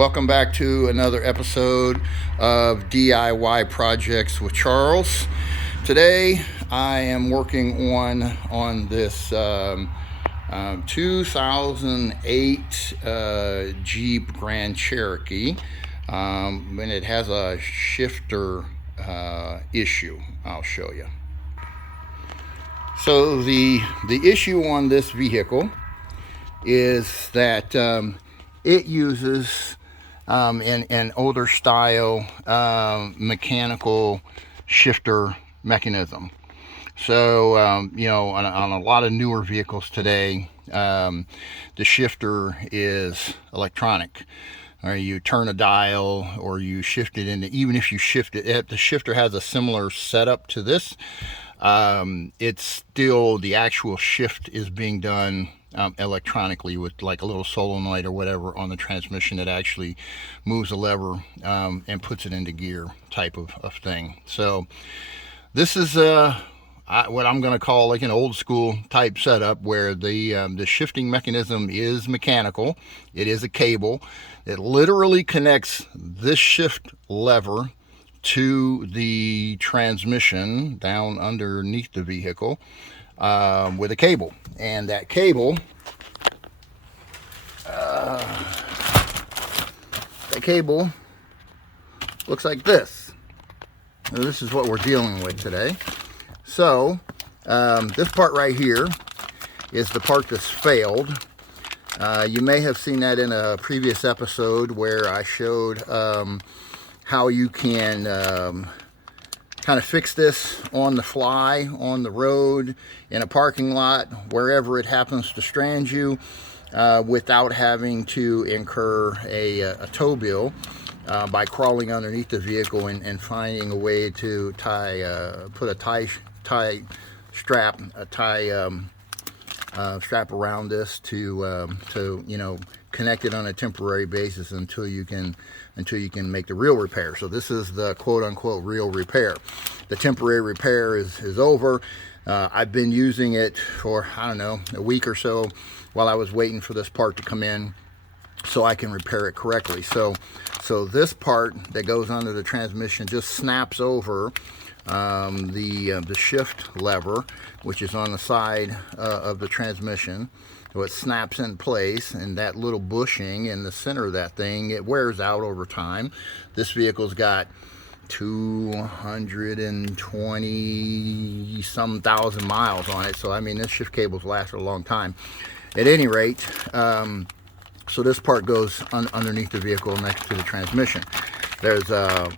Welcome back to another episode of DIY Projects with Charles. Today I am working on this 2008 Jeep Grand Cherokee, and it has a shifter issue. I'll show you. So the issue on this vehicle is that it uses an older style mechanical shifter mechanism. So on a lot of newer vehicles today, the shifter is electronic. Or you turn a dial, or you shift it into, even if you shift it, the shifter has a similar setup to this. It's still, the actual shift is being done electronically with like a little solenoid or whatever on the transmission that actually moves a lever and puts it into gear type of thing. So this is what I'm going to call like an old school type setup, where the shifting mechanism is mechanical. It is a cable. It literally connects this shift lever to the transmission down underneath the vehicle with a cable, and that cable looks like this. Now, this is what we're dealing with today. So this part right here is the part that's failed. You may have seen that in a previous episode where I showed how you can kind of fix this on the fly, on the road, in a parking lot, wherever it happens to strand you, without having to incur a tow bill by crawling underneath the vehicle and finding a way to put a tie strap around this to connect it on a temporary basis until you can make the real repair. So this is the quote-unquote real repair. The temporary repair is over. I've been using it for, I don't know, a week or so while I was waiting for this part to come in so I can repair it correctly. So this part that goes under the transmission just snaps over the shift lever, which is on the side of the transmission. So it snaps in place, and that little bushing in the center of that thing, it wears out over time. This vehicle's got 220 some thousand miles on it, so I mean, this shift cable's lasted a long time. At any rate, so this part goes underneath the vehicle next to the transmission. There's a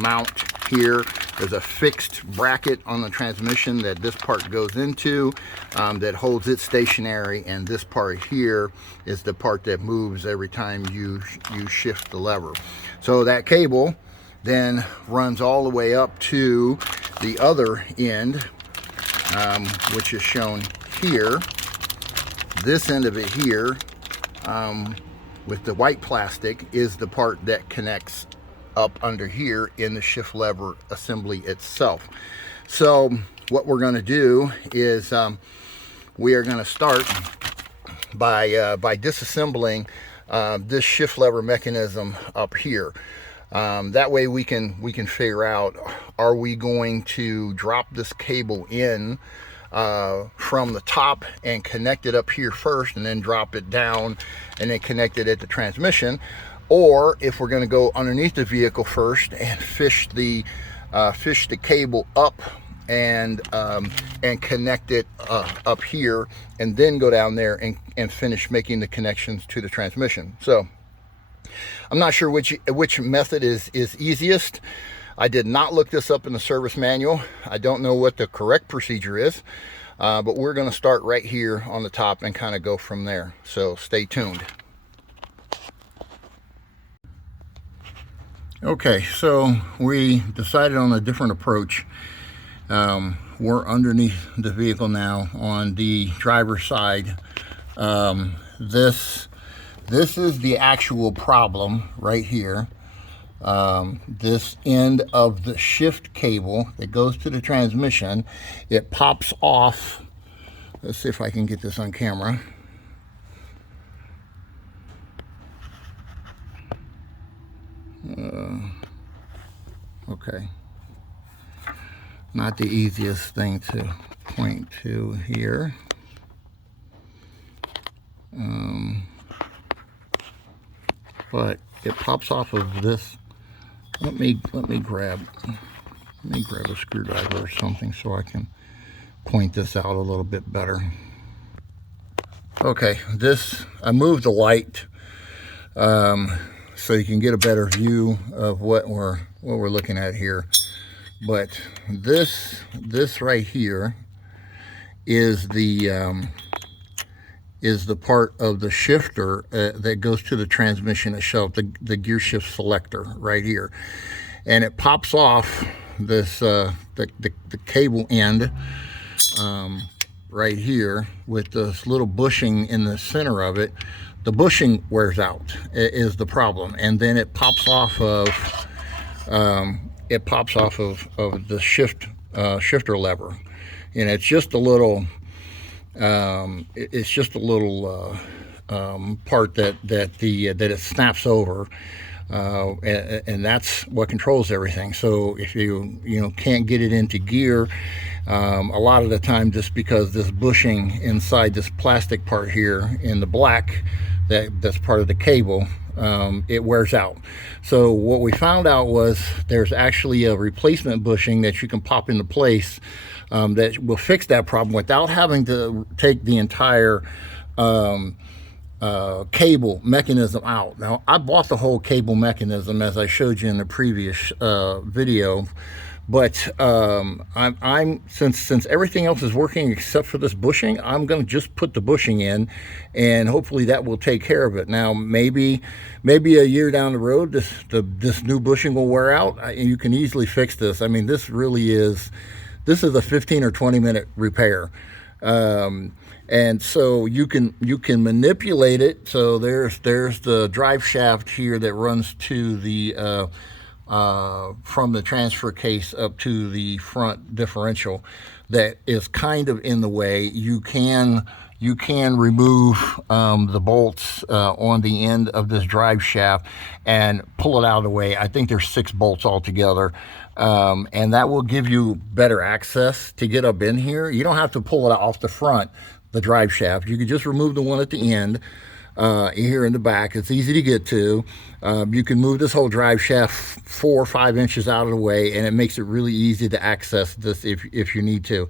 mount here. There's a fixed bracket on the transmission that this part goes into that holds it stationary, and this part here is the part that moves every time you shift the lever. So that cable then runs all the way up to the other end, which is shown here. This end of it here, with the white plastic, is the part that connects up under here in the shift lever assembly itself. So what we're going to do is we are going to start by disassembling this shift lever mechanism up here. That way we can figure out, are we going to drop this cable in from the top and connect it up here first, and then drop it down and then connect it at the transmission, or if we're going to go underneath the vehicle first and fish the cable up and connect it up here, and then go down there and finish making the connections to the transmission. So I'm not sure which method is easiest. I did not look this up in the service manual. I don't know what the correct procedure is, but we're going to start right here on the top and kind of go from there. So stay tuned. Okay, so we decided on a different approach. We're underneath the vehicle now on the driver's side. This is the actual problem right here. This end of the shift cable that goes to the transmission, it pops off. Let's see if I can get this on camera. Okay. Not the easiest thing to point to here. But it pops off of this. Let me grab a screwdriver or something so I can point this out a little bit better. Okay, I moved the light so you can get a better view of what we're looking at here. But this right here is the part of the shifter that goes to the transmission itself, the gear shift selector right here, and it pops off this the cable end right here with this little bushing in the center of it. The bushing wears out is the problem, and then it pops off of the shifter lever, and it's just a little part that it snaps over, and that's what controls everything. So if you can't get it into gear, a lot of the time, just because this bushing inside this plastic part here in the black, that's part of the cable, it wears out. So what we found out was there's actually a replacement bushing that you can pop into place that will fix that problem without having to take the entire cable mechanism out. Now, I bought the whole cable mechanism as I showed you in the previous video, but since everything else is working except for this bushing, I'm going to just put the bushing in, and hopefully that will take care of it. Now, maybe a year down the road, this new bushing will wear out, and you can easily fix this. I mean, this is a 15 or 20 minute repair. And so you can manipulate it. So there's the drive shaft here that runs to the from the transfer case up to the front differential that is kind of in the way. You can remove the bolts on the end of this drive shaft and pull it out of the way. I think there's 6 bolts altogether. And that will give you better access to get up in here. You don't have to pull it off the front, the drive shaft. You can just remove the one at the end here in the back. It's easy to get to. You can move this whole drive shaft 4 or 5 inches out of the way, and it makes it really easy to access this if you need to.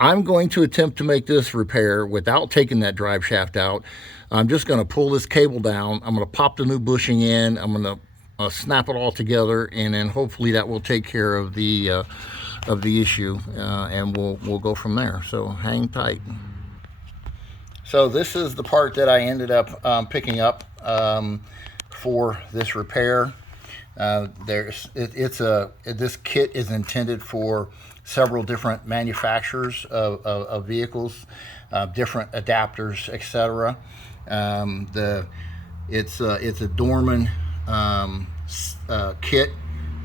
I'm going to attempt to make this repair without taking that drive shaft out. I'm just going to pull this cable down. I'm going to pop the new bushing in. I'm going to snap it all together, and then hopefully that will take care of the issue, and we'll go from there. So hang tight. So this is the part that I ended up picking up for this repair. This kit is intended for several different manufacturers of vehicles, different adapters, etc. It's a Dorman kit.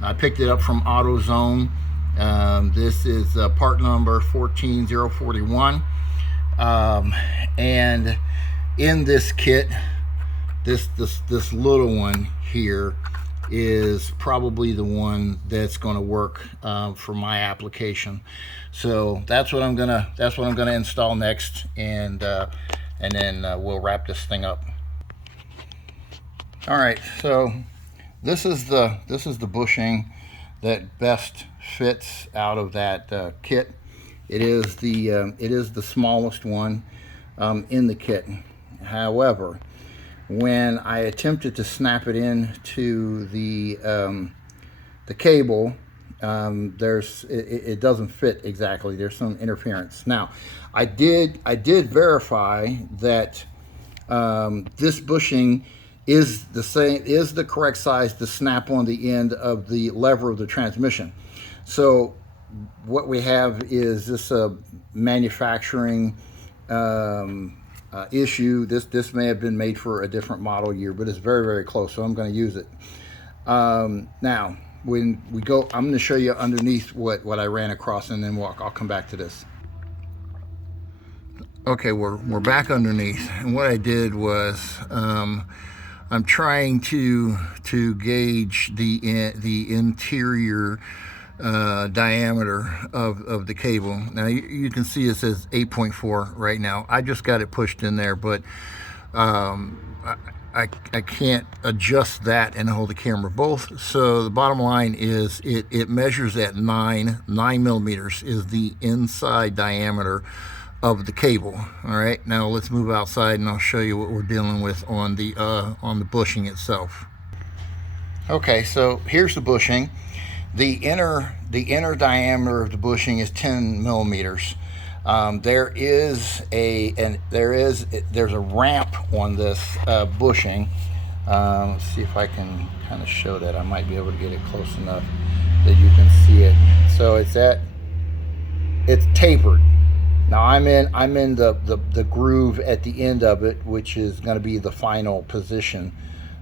I picked it up from AutoZone. This is part number 14041. And in this kit, this little one here is probably the one that's going to work for my application. So that's what I'm gonna install next, and then we'll wrap this thing up. All right, so this is the bushing that best fits out of that kit. It is the smallest one in the kit. However, when I attempted to snap it into the cable, it doesn't fit exactly. There's some interference. Now, I did verify that this bushing is the correct size to snap on the end of the lever of the transmission. So what we have is this manufacturing issue. This may have been made for a different model year, but it's very, very close, so I'm going to use it. Now, when we go, I'm going to show you underneath what I ran across, and then I'll come back to this. Okay, we're back underneath, and what I did was I I'm trying to gauge the interior diameter of the cable. Now you can see it says 8.4 right now. I just got it pushed in there, but I can't adjust that and hold the camera both. So the bottom line is it measures at 9 millimeters is the inside diameter of the cable. All right, now let's move outside and I'll show you what we're dealing with on the bushing itself. Okay, so here's the bushing. The inner diameter of the bushing is 10 millimeters. There's a ramp on this bushing. Let's see if I can kind of show that. I might be able to get it close enough that you can see it. So it's tapered. Now I'm in the groove at the end of it, which is going to be the final position.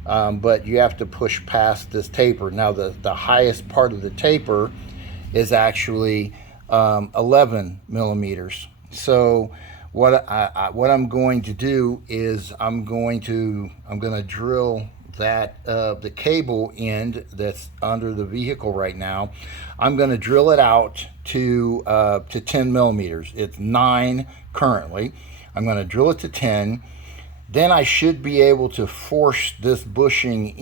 But you have to push past this taper. Now the highest part of the taper is actually 11 millimeters. So what I'm going to do is I'm going to drill that the cable end that's under the vehicle right now. I'm going to drill it out to 10 millimeters. It's 9 currently. I'm going to drill it to 10. Then I should be able to force this bushing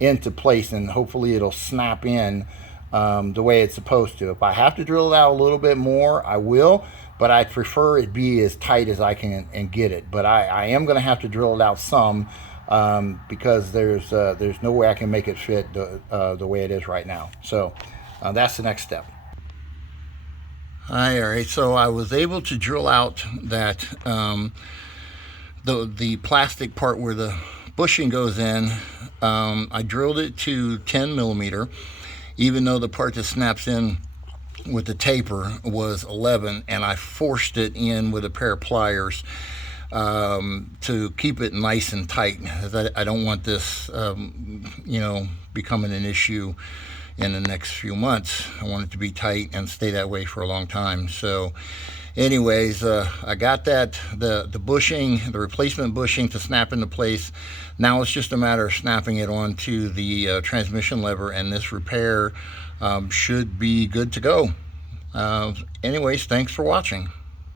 into place, and hopefully it'll snap in the way it's supposed to. If I have to drill it out a little bit more, I will, but I prefer it be as tight as I can and get it. But I am going to have to drill it out some because there's no way I can make it fit the way it is right now. So that's the next step. All right, so I was able to drill out that the plastic part where the bushing goes in. I drilled it to 10 millimeter, even though the part that snaps in with the taper was 11, and I forced it in with a pair of pliers to keep it nice and tight. I don't want this becoming an issue in the next few months. I want it to be tight and stay that way for a long time. So anyways, I got that the bushing, the replacement bushing, to snap into place. Now it's just a matter of snapping it onto the transmission lever, and this repair should be good to go. Anyways, thanks for watching.